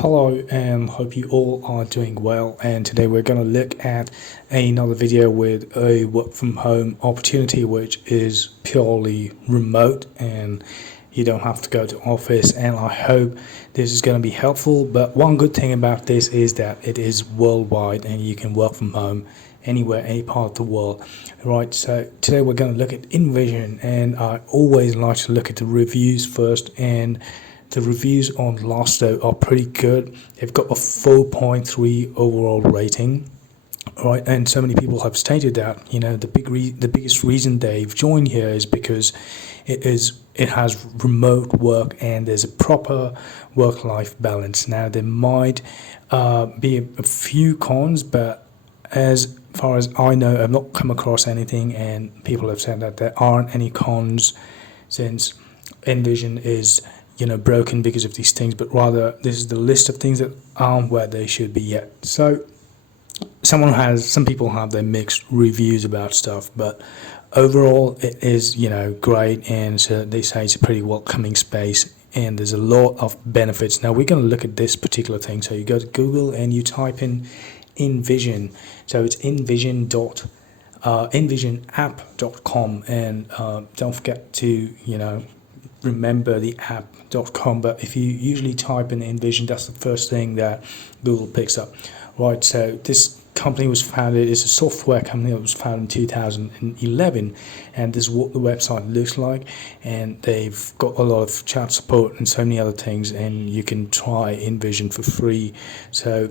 Hello and hope you all are doing well, and today we're going to look at another video with a work from home opportunity which is purely remote and you don't have to go to office, and I hope this is going to be helpful. But one good thing about this is that it is worldwide and you can work from home anywhere, any part of the world. Right, so today we're going to look at InVision, and I always like to look at the reviews first, and the reviews on Glassdoor are pretty good. They've got a 4.3 overall rating, right? And so many people have stated that the biggest reason they've joined here is because it has remote work and there's a proper work-life balance. Now there might be a few cons, but as far as I know, I've not come across anything, and people have said that there aren't any cons since InVision is broken because of these things, but rather this is the list of things that aren't where they should be yet. So some people have their mixed reviews about stuff, but overall it is great, and so they say it's a pretty welcoming space and there's a lot of benefits. Now we're going to look at this particular thing. So you go to Google and you type in InVision. So it's InVisionApp.com, and don't forget to remember the app.com. But if you usually type in InVision, that's the first thing that Google picks up, right? So this company was founded, it's a software company that was founded in 2011, and this is what the website looks like, and they've got a lot of chat support and so many other things, and you can try InVision for free. So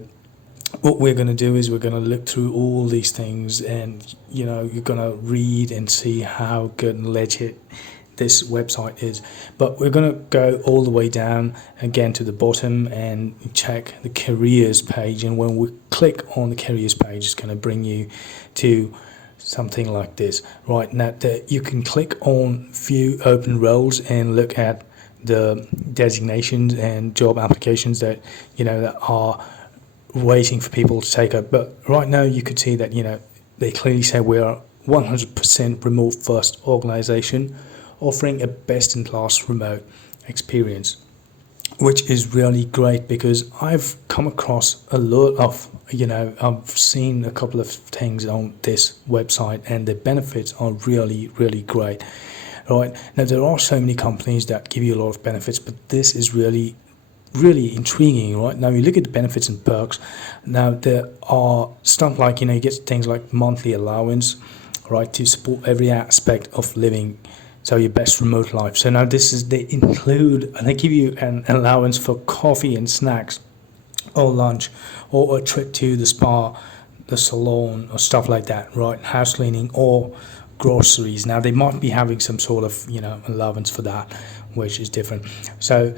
what we're going to do is we're going to look through all these things, and you're going to read and see how good and legit this website is. But we're going to go all the way down again to the bottom and check the careers page, and when we click on the careers page, it's going to bring you to something like this. Right now you can click on view open roles and look at the designations and job applications that that are waiting for people to take up. But right now you could see that they clearly say we are 100% remote first organization offering a best-in-class remote experience, which is really great, because I've come across a lot of, I've seen a couple of things on this website, and the benefits are really, really great. Right now, there are so many companies that give you a lot of benefits, but this is really intriguing. Right now, you look at the benefits and perks. Now there are stuff like you get things like monthly allowance, right, to support every aspect of living. So your best remote life. So now they include, and they give you an allowance for coffee and snacks, or lunch, or a trip to the spa, the salon, or stuff like that, right? House cleaning or groceries. Now they might be having some sort of allowance for that, which is different. So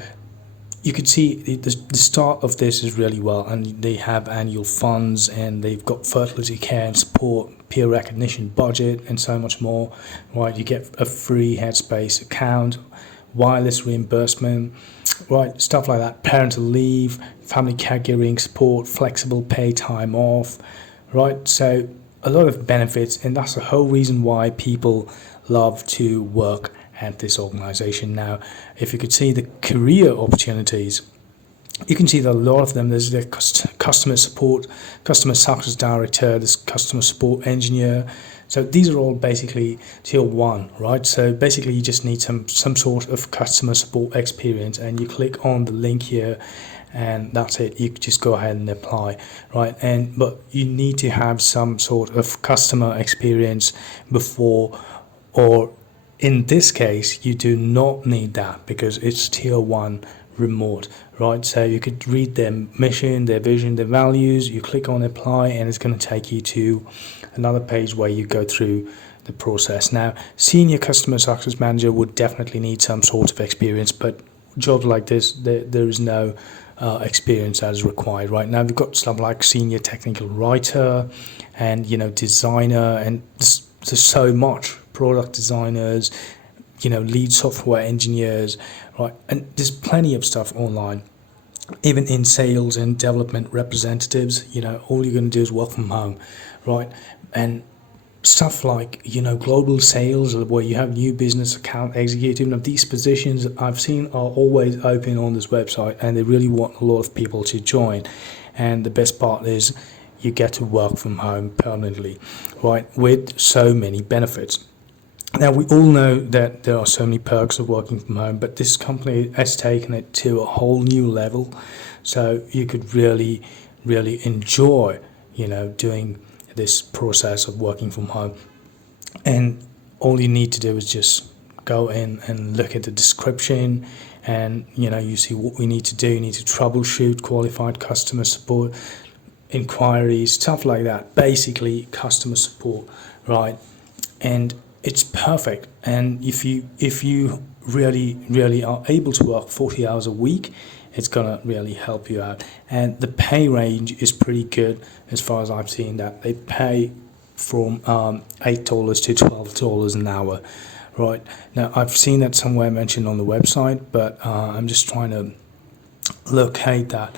you could see the start of this is really well, and they have annual funds, and they've got fertility care and support, peer recognition, budget, and so much more. Right, you get a free Headspace account, wireless reimbursement, right, stuff like that, parental leave, family caregiving support, flexible pay time off, right? So a lot of benefits, and that's the whole reason why people love to work at this organization. Now, if you could see the career opportunities, you can see that a lot of them. There's the customer support, customer success director, this customer support engineer. So these are all basically tier one, right? So basically you just need some sort of customer support experience, and you click on the link here, and that's it. You just go ahead and apply, right? But you need to have some sort of customer experience before, or in this case, you do not need that because it's tier one remote, right? So you could read their mission, their vision, their values. You click on apply, and it's going to take you to another page where you go through the process. Now, senior customer success manager would definitely need some sort of experience, but jobs like this, there is no experience that is required. Right now, we've got stuff like senior technical writer, and designer, and there's so much. Product designers, lead software engineers, right? And there's plenty of stuff online. Even in sales and development representatives, all you're going to do is work from home, right? And stuff like, global sales, where you have new business account executive. Now, these positions I've seen are always open on this website, and they really want a lot of people to join. And the best part is you get to work from home permanently, right, with so many benefits. Now, we all know that there are so many perks of working from home, but this company has taken it to a whole new level. So you could really, really enjoy, doing this process of working from home. And all you need to do is just go in and look at the description, and you see what we need to do. You need to troubleshoot qualified customer support inquiries, stuff like that. Basically, customer support, right? And it's perfect. And if you really are able to work 40 hours a week, it's gonna really help you out. And the pay range is pretty good as far as I've seen. That they pay from $8 to $12 an hour, right? Now, I've seen that somewhere mentioned on the website, but I'm just trying to locate that.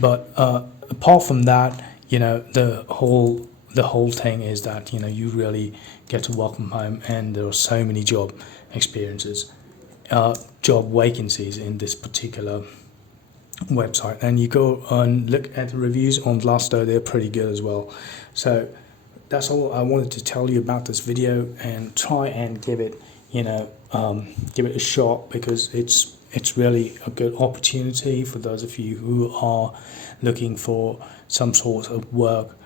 But apart from that, the whole thing is that you really get to work from home, and there are so many job experiences, job vacancies in this particular website. And you go and look at the reviews on Glassdoor; they're pretty good as well. So that's all I wanted to tell you about this video, and try and give it a shot, because it's really a good opportunity for those of you who are looking for some sort of work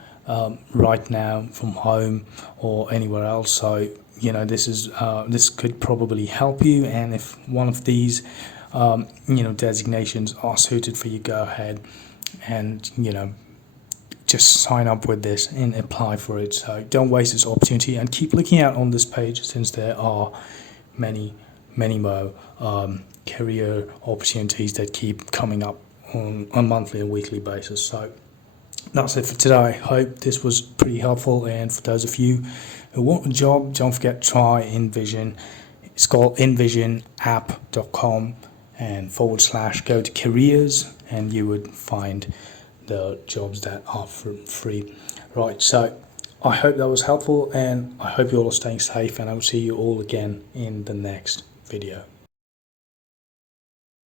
right now from home or anywhere else. So this could probably help you, and if one of these designations are suited for you, go ahead and just sign up with this and apply for it. So don't waste this opportunity, and keep looking out on this page, since there are many more career opportunities that keep coming up on a monthly and weekly basis. So that's it for today. I hope this was pretty helpful, and for those of you who want a job, don't forget, try InVision. It's called InVisionApp.com, and / go to careers, and you would find the jobs that are free. Right, so I hope that was helpful, and I hope you all are staying safe, and I will see you all again in the next video.